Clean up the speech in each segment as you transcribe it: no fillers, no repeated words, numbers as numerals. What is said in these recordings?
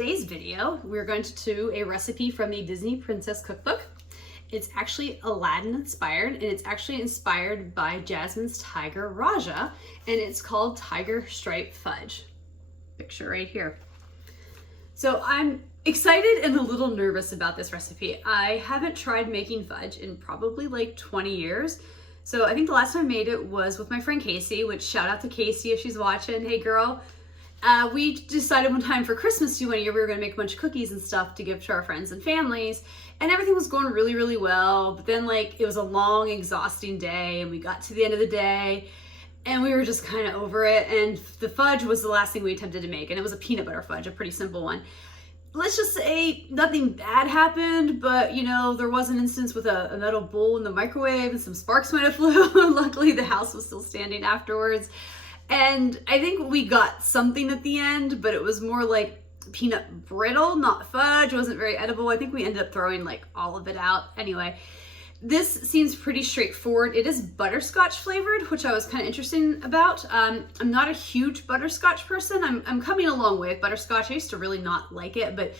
today's video, we're going to do a recipe from the Disney Princess Cookbook. It's actually Aladdin inspired, and it's actually inspired by Jasmine's Tiger Raja, and it's called Tiger-Stripe Fudge. Picture right here. So I'm excited and a little nervous about this recipe. I haven't tried making fudge in probably like 20 years. So I think the last time I made it was with my friend Casey, which shout out to Casey if she's watching. Hey girl. We decided one time for Christmas one year we were going to make a bunch of cookies and stuff to give to our friends and families, and everything was going really, really well. But then it was a long, exhausting day, and we got to the end of the day and we were just kind of over it, and the fudge was the last thing we attempted to make, and it was a peanut butter fudge, a pretty simple one. Let's just say nothing bad happened, but there was an instance with a metal bowl in the microwave and some sparks might have flew. Luckily the house was still standing afterwards. And I think we got something at the end, but it was more like peanut brittle, not fudge. It wasn't very edible. I think we ended up throwing all of it out. Anyway, this seems pretty straightforward. It is butterscotch flavored, which I was kind of interested about. I'm not a huge butterscotch person. I'm coming a long way with butterscotch. I used to really not like it, but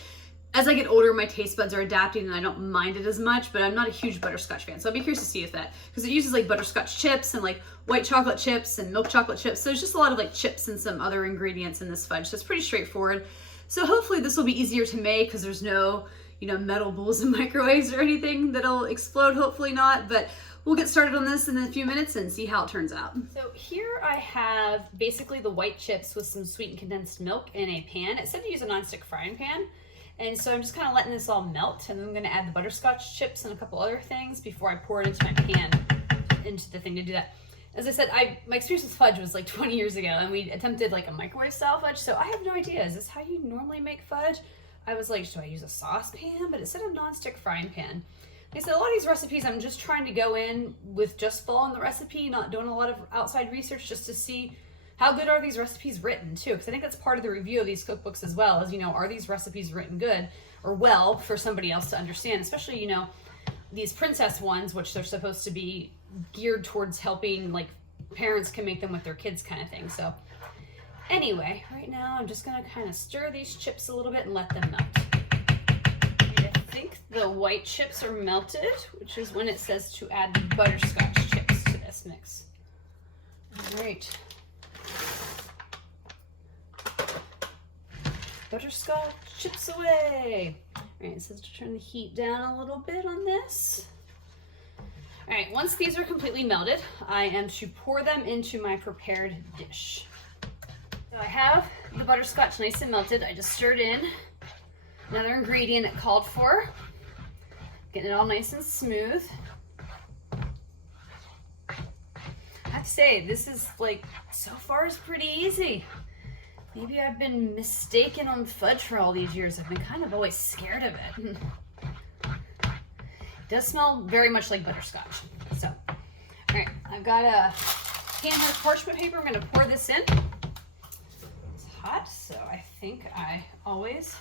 as I get older, my taste buds are adapting and I don't mind it as much, but I'm not a huge butterscotch fan. So I'll be curious to see if that, because it uses butterscotch chips and white chocolate chips and milk chocolate chips. So there's just a lot of chips and some other ingredients in this fudge. So it's pretty straightforward. So hopefully this will be easier to make because there's no, metal bowls and microwaves or anything that'll explode. Hopefully not, but we'll get started on this in a few minutes and see how it turns out. So here I have basically the white chips with some sweetened condensed milk in a pan. It said to use a nonstick frying pan. And so I'm just kind of letting this all melt, and then I'm going to add the butterscotch chips and a couple other things before I pour it into my pan, into the thing to do that. As I said, my experience with fudge was 20 years ago, and we attempted a microwave style fudge, so I have no idea. Is this how you normally make fudge? I was like, do I use a saucepan? But it said a nonstick frying pan. Like I said, a lot of these recipes I'm just trying to go in with just following the recipe, not doing a lot of outside research, just to see how good are these recipes written too? Because I think that's part of the review of these cookbooks as well, is, are these recipes written good or well for somebody else to understand? Especially, these princess ones, which they're supposed to be geared towards helping, parents can make them with their kids kind of thing. So anyway, right now I'm just gonna kind of stir these chips a little bit and let them melt. I think the white chips are melted, which is when it says to add the butterscotch chips to this mix. All right. Butterscotch chips away. All right, it says to turn the heat down a little bit on this. All right, once these are completely melted, I am to pour them into my prepared dish. So I have the butterscotch nice and melted. I just stirred in another ingredient it called for. Getting it all nice and smooth. I have to say, this is so far is pretty easy. Maybe I've been mistaken on fudge for all these years. I've been kind of always scared of it. It does smell very much like butterscotch. So, all right, I've got a pan with parchment paper. I'm gonna pour this in. It's hot, so I think I always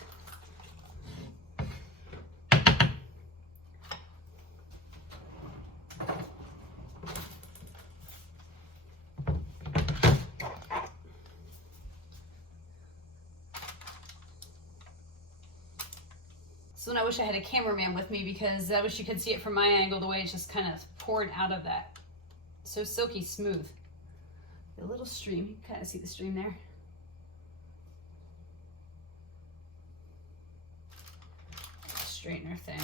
So I wish I had a cameraman with me, because I wish you could see it from my angle, the way it's just kind of pouring out of that. So silky smooth. A little stream, you can kind of see the stream there. Straightener thing.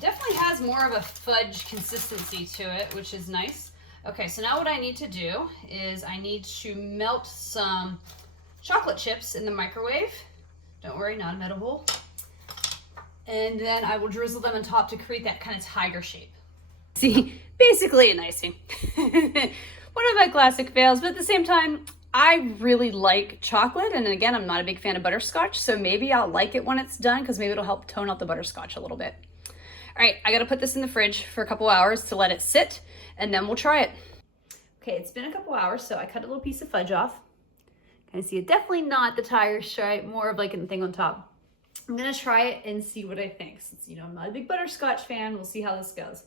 Definitely has more of a fudge consistency to it, which is nice. Okay, so now what I need to do is I need to melt some chocolate chips in the microwave. Don't worry, not a metal bowl. And then I will drizzle them on top to create that kind of tiger shape. See, basically an icing. One of my classic fails, but at the same time, I really like chocolate. And again, I'm not a big fan of butterscotch, so maybe I'll like it when it's done, because maybe it'll help tone out the butterscotch a little bit. All right, I gotta put this in the fridge for a couple hours to let it sit, and then we'll try it. Okay, it's been a couple hours, so I cut a little piece of fudge off. Kind of see it, definitely not the tiger stripe, more of a thing on top. I'm gonna try it and see what I think. Since I'm not a big butterscotch fan, we'll see how this goes.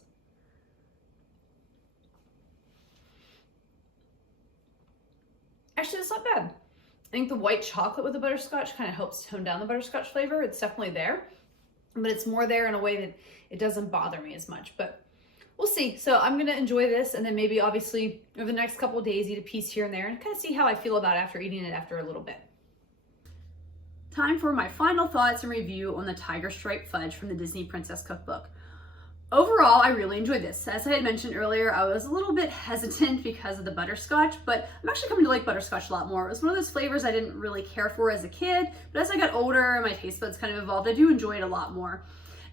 Actually, that's not bad. I think the white chocolate with the butterscotch kind of helps tone down the butterscotch flavor. It's definitely there, but it's more there in a way that it doesn't bother me as much, but we'll see. So I'm gonna enjoy this, and then maybe obviously over the next couple of days eat a piece here and there and kind of see how I feel about it after eating it after a little bit. Time for my final thoughts and review on the Tiger-Stripe Fudge from the Disney Princess Cookbook. Overall, I really enjoyed this. As I had mentioned earlier, I was a little bit hesitant because of the butterscotch, but I'm actually coming to like butterscotch a lot more. It was one of those flavors I didn't really care for as a kid, but as I got older and my taste buds kind of evolved, I do enjoy it a lot more.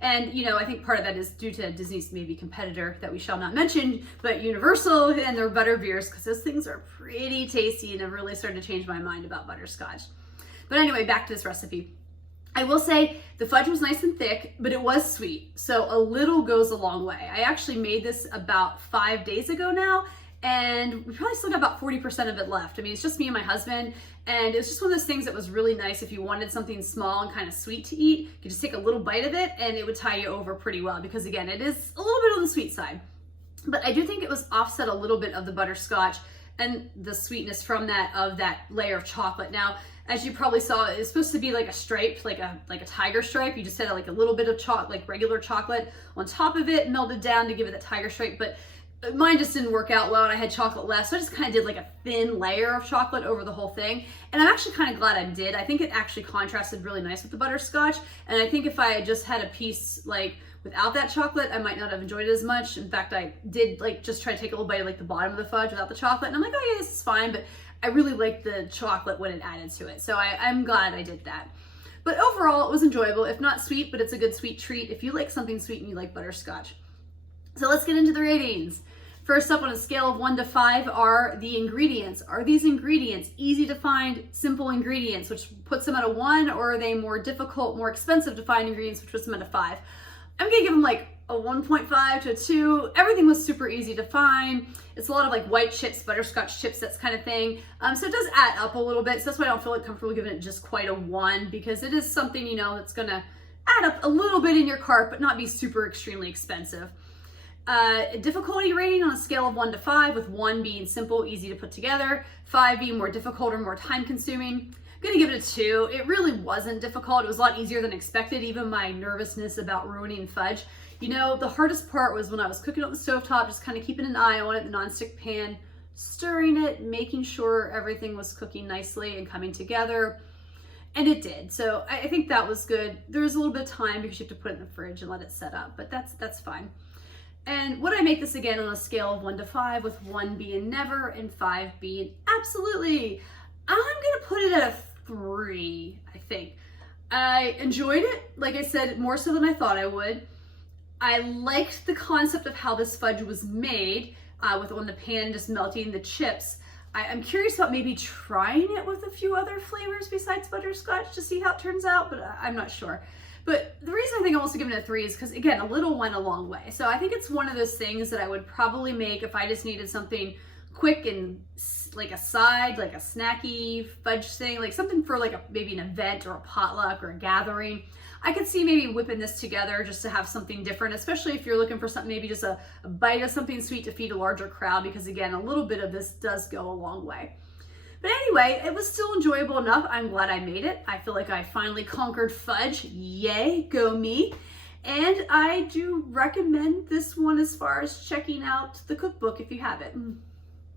And, you know, I think part of that is due to Disney's maybe competitor that we shall not mention, but Universal and their butter beers, because those things are pretty tasty and have really started to change my mind about butterscotch. But anyway, back to this recipe. I will say the fudge was nice and thick, but it was sweet. So a little goes a long way. I actually made this about 5 days ago now, and we probably still got about 40% of it left. I mean, it's just me and my husband, and it's just one of those things that was really nice. If you wanted something small and kind of sweet to eat, you could just take a little bite of it and it would tie you over pretty well, because again, it is a little bit on the sweet side. But I do think it was offset a little bit of the butterscotch and the sweetness from that, of that layer of chocolate. Now, as you probably saw, it's supposed to be like a stripe, like a tiger stripe. You just had like a little bit of chocolate, like regular chocolate on top of it, melted down to give it that tiger stripe. But mine just didn't work out well, and I had chocolate left, so I just kind of did like a thin layer of chocolate over the whole thing. And I'm actually kind of glad I did. I think it actually contrasted really nice with the butterscotch. And I think if I had just had a piece like without that chocolate, I might not have enjoyed it as much. In fact, I did like just try to take a little bite of like the bottom of the fudge without the chocolate, and I'm like, oh yeah, this is fine. But I really liked the chocolate when it added to it. So I'm glad I did that. But overall, it was enjoyable. If not sweet, but it's a good sweet treat if you like something sweet and you like butterscotch. So let's get into the ratings. First up on a scale of 1 to 5 are the ingredients. Are these ingredients easy to find, simple ingredients, which puts them at a 1, or are they more difficult, more expensive to find ingredients, which puts them at a 5? I'm gonna give them like a 1.5 to a 2. Everything was super easy to find. It's a lot of like white chips, butterscotch chips, that kind of thing. So it does add up a little bit. So that's why I don't feel like comfortable giving it just quite a 1, because it is something, you know, that's gonna add up a little bit in your cart, but not be super extremely expensive. Difficulty rating on a scale of 1 to 5, with 1 being simple, easy to put together, 5 being more difficult or more time consuming. I'm gonna give it a 2. It really wasn't difficult. It was a lot easier than expected, even my nervousness about ruining fudge. You know, the hardest part was when I was cooking on the stovetop, just kind of keeping an eye on it, the nonstick pan, stirring it, making sure everything was cooking nicely and coming together. And it did. So I think that was good. There was a little bit of time because you have to put it in the fridge and let it set up, but that's fine. And would I make this again on a scale of 1 to 5, with 1 being never and 5 being absolutely? I'm gonna put it at a 3, I think. I enjoyed it, like I said, more so than I thought I would. I liked the concept of how this fudge was made, with on the pan just melting the chips. I'm curious about maybe trying it with a few other flavors besides butterscotch to see how it turns out, but I'm not sure. But the reason I think I'm also giving it a 3 is because, again, a little went a long way. So I think it's one of those things that I would probably make if I just needed something quick and like a side, like a snacky fudge thing, like something for like maybe an event or a potluck or a gathering. I could see maybe whipping this together just to have something different, especially if you're looking for something, maybe just a bite of something sweet to feed a larger crowd, because again, a little bit of this does go a long way. But anyway, it was still enjoyable enough. I'm glad I made it. I feel like I finally conquered fudge. Yay, go me. And I do recommend this one as far as checking out the cookbook if you have it.